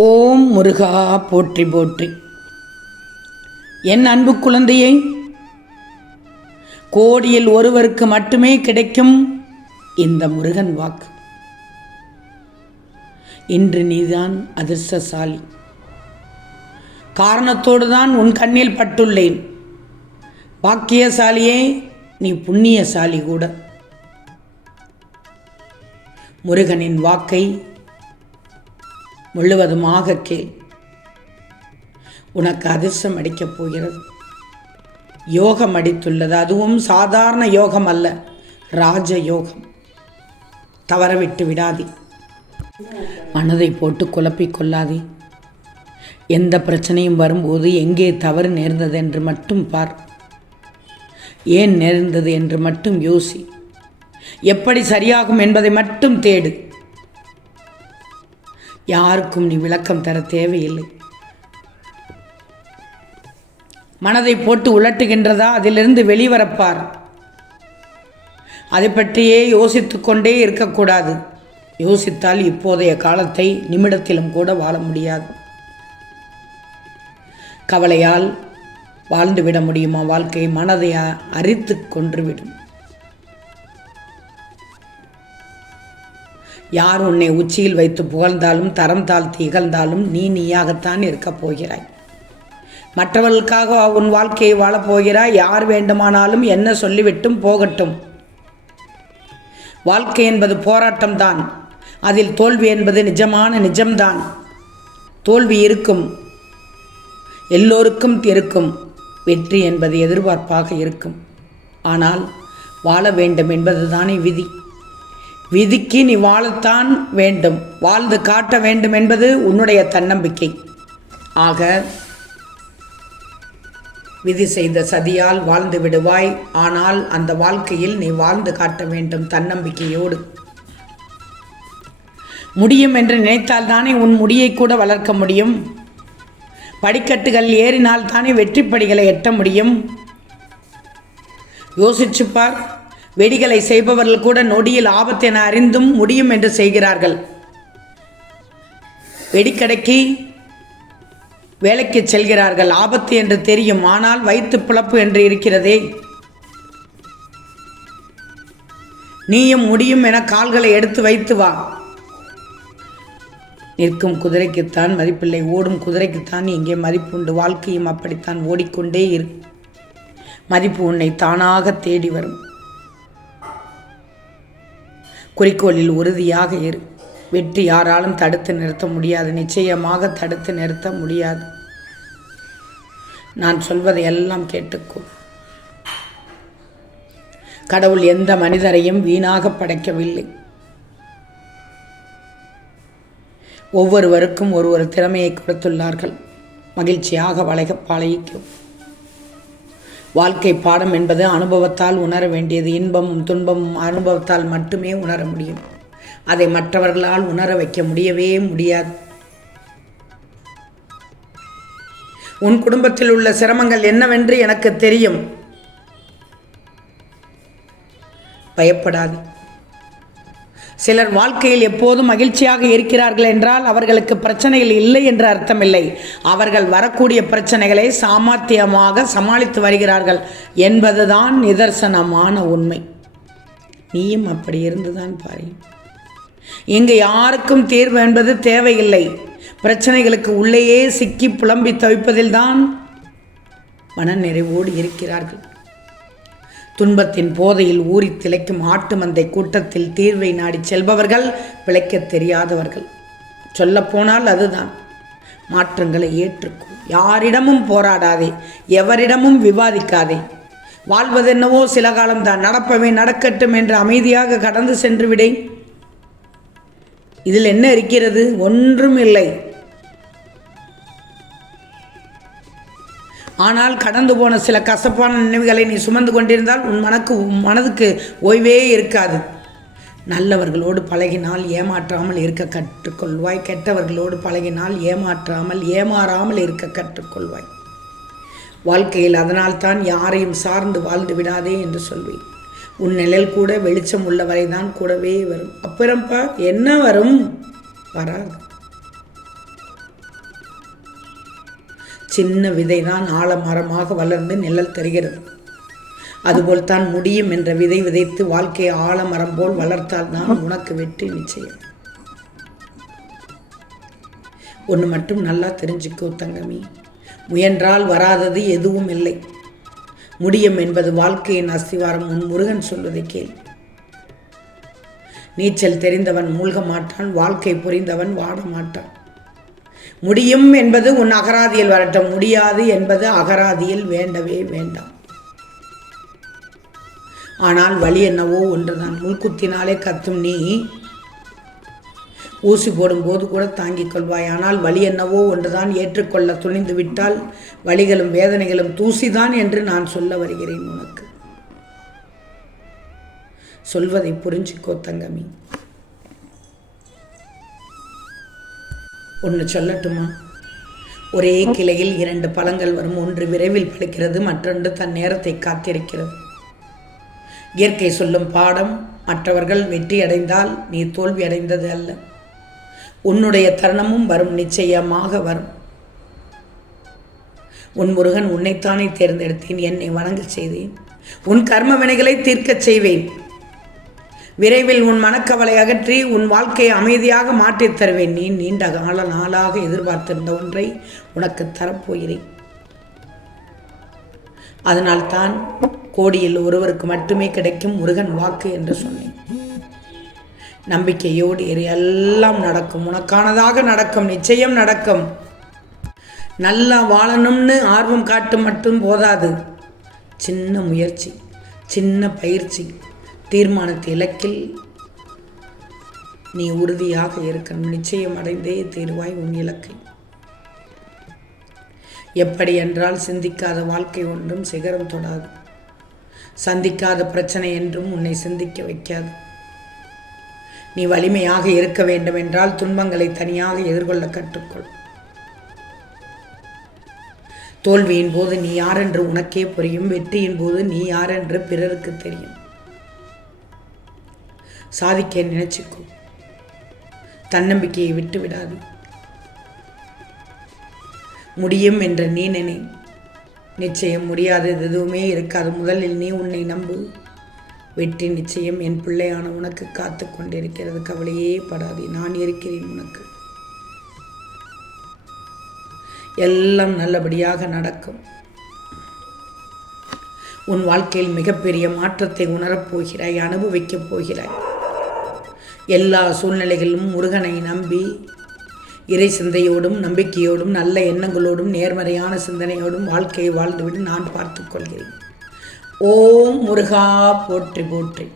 ஓம் முருகா போற்றி போற்றி. என் அன்பு குழந்தையை, கோடியில் ஒருவருக்கு மட்டுமே கிடைக்கும் இந்த முருகன் வாக்கு. இன்று நீதான் அதிர்ஷ்டசாலி. காரணத்தோடு தான் உன் கண்ணில் பட்டுள்ளேன். பாக்கியசாலியே, நீ புண்ணியசாலி கூட. முருகனின் வாக்கை முழுவதுமாக கேள். உனக்கு அதிர்ஷ்டம் அடிக்கப் போகிறது. யோகம் அடித்துள்ளது. அதுவும் சாதாரண யோகம் அல்ல, ராஜ யோகம். தவறவிட்டு விடாதே. மனதை போட்டு குழப்பிக் கொள்ளாதே. எந்த பிரச்சனையும் வரும்போது எங்கே தவறு நேர்ந்தது என்று மட்டும் பார். ஏன் நேர்ந்தது என்று மட்டும் யோசி. எப்படி சரியாகும் என்பதை மட்டும் தேடு. யாருக்கும் நீ விளக்கம் தர தேவையில்லை. மனதை போட்டு உலட்டுகின்றதா, அதிலிருந்து வெளிவரப்பார். அதை பற்றியே யோசித்து கொண்டே இருக்கக்கூடாது. யோசித்தால் இப்போதைய காலத்தை நிமிடத்திலும் கூட வாழ முடியாது. கவலையால் வாழ்ந்துவிட முடியுமா வாழ்க்கை? மனதை அரித்து கொன்றுவிடும். யார் உன்னை உச்சியில் வைத்து புகழ்ந்தாலும் தரம் தாழ்த்தி இகழ்ந்தாலும் நீயாகத்தான் இருக்கப் போகிறாய். மற்றவர்களுக்காக உன் வாழ்க்கையை வாழப்போகிறாய். யார் வேண்டுமானாலும் என்ன சொல்லிவிட்டும் போகட்டும். வாழ்க்கை என்பது போராட்டம்தான். அதில் தோல்வி என்பது நிஜம்தான். தோல்வி இருக்கும், எல்லோருக்கும் இருக்கும். வெற்றி என்பது எதிர்பார்ப்பாக இருக்கும். ஆனால் வாழ வேண்டும் என்பதுதானே விதி. விதிக்கு நீ வாழத்தான் வேண்டும். வாழ்ந்து காட்ட வேண்டும் என்பது உன்னுடைய தன்னம்பிக்கை. ஆக விதி செய்த சதியால் வாழ்ந்து விடுவாய். ஆனால் அந்த வாழ்க்கையில் நீ வாழ்ந்து காட்ட வேண்டும் தன்னம்பிக்கையோடு. முடியும் என்று நினைத்தால் தானே உன் முடியை கூட வளர்க்க முடியும். படிக்கட்டுகள் ஏறினால் தானே வெற்றி படிகளை எட்ட முடியும். யோசிச்சுப்பார். வெடிகளை செய்பவர்கள் கூட நொடியில் ஆபத்தென அறிந்தும் முடியும் என்று செய்கிறார்கள். வெடிக்கடைக்கு வேலைக்கு செல்கிறார்கள். ஆபத்து என்று தெரியும், ஆனால் வயிற்று பிளப்பு என்று இருக்கிறதே. நீயும் முடியும் என கால்களை எடுத்து வைத்து வா. நிற்கும் குதிரைக்குத்தான் மதிப்பில்லை, ஓடும் குதிரைக்குத்தான் இங்கே மதிப்பு உண்டு. வாழ்க்கையும் அப்படித்தான், ஓடிக்கொண்டே இரு. மதிப்பு உன்னை தானாக தேடி வரும். குறிக்கோளில் உறுதியாக இரு. வெற்றி யாராலும் தடுத்து நிறுத்த முடியாது. நிச்சயமாக தடுத்து நிறுத்த முடியாது. நான் சொல்வதை எல்லாம் கேட்டுக்கோ. கடவுள் எந்த மனிதரையும் வீணாக படைக்கவில்லை. ஒவ்வொருவருக்கும் ஒரு திறமையை கொடுத்துள்ளார்கள். மகிழ்ச்சியாக பழகிக்கும். வாழ்க்கை பாடம் என்பது அனுபவத்தால் உணர வேண்டியது. இன்பமும் துன்பமும் அனுபவத்தால் மட்டுமே உணர முடியும். அதை மற்றவர்களால் உணர வைக்க முடியவே முடியாது. உன் குடும்பத்தில் உள்ள சிரமங்கள் என்னவென்று எனக்கு தெரியும். பயப்படாது. சிலர் வாழ்க்கையில் எப்போதும் மகிழ்ச்சியாக இருக்கிறார்கள் என்றால் அவர்களுக்கு பிரச்சனைகள் இல்லை என்று அர்த்தமில்லை. அவர்கள் வரக்கூடிய பிரச்சனைகளை சாமர்த்தியமாக சமாளித்து வருகிறார்கள் என்பதுதான் நிதர்சனமான உண்மை. நீயும் அப்படி இருந்துதான் பாரு. இங்கு யாருக்கும் தீர்வு என்பது தேவையில்லை. பிரச்சனைகளுக்கு உள்ளேயே சிக்கி புலம்பி தவிப்பதில்தான் மனநிறைவோடு இருக்கிறார்கள். துன்பத்தின் போதையில் ஊறி திளைக்கும் ஆட்டு மந்தை கூட்டத்தில் தீர்வை நாடி செல்பவர்கள் பிழைக்க தெரியாதவர்கள். சொல்லப்போனால் அதுதான். மாற்றங்களை ஏற்றுக்கொள். யாரிடமும் போராடாதே, எவரிடமும் விவாதிக்காதே. வாழ்வதென்னவோ சில காலம்தான், நடப்பவை நடக்கட்டும் என்று அமைதியாக கடந்து சென்று விடேன். இதில் என்ன இருக்கிறது? ஒன்றும் இல்லை. ஆனால் கடந்து போன சில கசப்பான நினைவுகளை நீ சுமந்து கொண்டிருந்தால் உன் மனதுக்கு ஓய்வே இருக்காது. நல்லவர்களோடு பழகினால் ஏமாற்றாமல் இருக்க கற்றுக்கொள்வாய். கெட்டவர்களோடு பழகினால் ஏமாறாமல் இருக்க கற்றுக்கொள்வாய். வாழ்க்கையில் அதனால்தான் யாரையும் சார்ந்து வாழ்ந்து விடாதே என்று சொல்வேன். உன் நிழல் கூட வெளிச்சம் உள்ளவரை தான் கூடவே வரும். அப்புறம்ப்பா என்ன வரும்? வராது. சின்ன விதை தான் ஆலமரமாக வளர்ந்து நிழல் தருகிறது. அதுபோல் தான் முடியும் என்ற விதை விதைத்து வாழ்க்கையை ஆலமரம் போல் வளர்த்தால் தான் உனக்கு வெற்றி நிச்சயம். ஒன்று மட்டும் நல்லா தெரிஞ்சுக்கோ தங்கமி, முயன்றால் வராதது எதுவும் இல்லை. முடியும் என்பது வாழ்க்கையின் அஸ்திவாரம். உன் முருகன் சொல்வதை கேள். நீச்சல் தெரிந்தவன் மூழ்க மாட்டான், வாழ்க்கை புரிந்தவன் வாட மாட்டான். முடியும் என்பது உன் அகராதியில் வரட்டும், முடியாது என்பது அகராதியில் வேண்டவே வேண்டாம். ஆனால் வழி என்னவோ ஒன்றுதான். முள்குத்தினாலே கத்தும் நீ ஊசி போடும்போது கூட தாங்கிக் கொள்வாய். ஆனால் வழி என்னவோ ஒன்றுதான். ஏற்றுக்கொள்ள துணிந்து விட்டால் வலிகளும் வேதனைகளும் தூசிதான் என்று நான் சொல்ல வருகிறேன் உனக்கு. சொல்வதை புரிஞ்சுக்கோ தங்கமி. ஒன்று சொல்லட்டுமா? ஒரே கிளையில் 2 பழங்கள் வரும். ஒன்று விரைவில் பழுக்கிறது, மற்றொன்று தன் நேரத்தை காத்திருக்கிறது. இயற்கை சொல்லும் பாடம், மற்றவர்கள் வெற்றி அடைந்தால் நீ தோல்வி அடைந்தது அல்ல. உன்னுடைய தருணமும் வரும், நிச்சயமாக வரும். உன் முருகன் உன்னைத்தானே தேர்ந்தெடுத்தேன், என்னை வணங்க செய்தேன், உன் கர்ம வினைகளை தீர்க்கச் செய்வேன். விரைவில் உன் மனக்கவலை அகற்றி உன் வாழ்க்கையை அமைதியாக மாற்றித் தருவேன். நீ நீண்ட கால நாளாக எதிர்பார்த்திருந்த ஒன்றை உனக்கு தரப்போகிறேன். அதனால்தான் கோடியில் ஒருவருக்கு மட்டுமே கிடைக்கும் முருகன் வாக்கு என்று சொன்னேன். நம்பிக்கையோடு எல்லாம் நடக்கும், உனக்கானதாக நடக்கும், நிச்சயம் நடக்கும். நல்லா வாழணும்னு ஆர்வம் காட்டும் மட்டும் போதாது. சின்ன முயற்சி, சின்ன பயிற்சி, தீர்மானத்தை இலக்கில் நீ உறுதியாக இருக்கணும். நிச்சயம் அடைந்தே தீர்வாய் உன் இலக்கை. எப்படி என்றால், சிந்திக்காத வாழ்க்கை ஒன்றும் சிகரம் தொடாது. சந்திக்காத பிரச்சனை என்றும் உன்னை சிந்திக்க வைக்காது. நீ வலிமையாக இருக்க வேண்டும் என்றால் துன்பங்களை தனியாக எதிர்கொள்ள கற்றுக்கொள். தோல்வியின் போது நீ யார் என்று உனக்கே புரியும். வெற்றியின் போது நீ யார் என்று பிறருக்கு தெரியும். சாதிக்க நினைச்சுக்கோ, தன்னம்பிக்கையை விட்டு விடாது. முடியும் என்று நீ நினை, நிச்சயம் முடியாதது எதுவுமே இருக்காது. முதலில் நீ உன்னை நம்பு. வெற்றி நிச்சயம் என் பிள்ளையான உனக்கு காத்து கொண்டிருக்கிறது. கவலையே படாதே, நான் இருக்கிறேன் உனக்கு. எல்லாம் நல்லபடியாக நடக்கும். உன் வாழ்க்கையில் மிகப்பெரிய மாற்றத்தை உணரப்போகிறாய், அனுபவிக்கப் போகிறாய். எல்லா சூழ்நிலைகளிலும் முருகனை நம்பி இறை சிந்தையோடும் நம்பிக்கையோடும் நல்ல எண்ணங்களோடும் நேர்மறையான சிந்தனையோடும் வாழ்க்கையை வாழ்ந்துவிட்டு நான் பார்த்து கொள்கிறேன். ஓம் முருகா போற்றி போற்றி.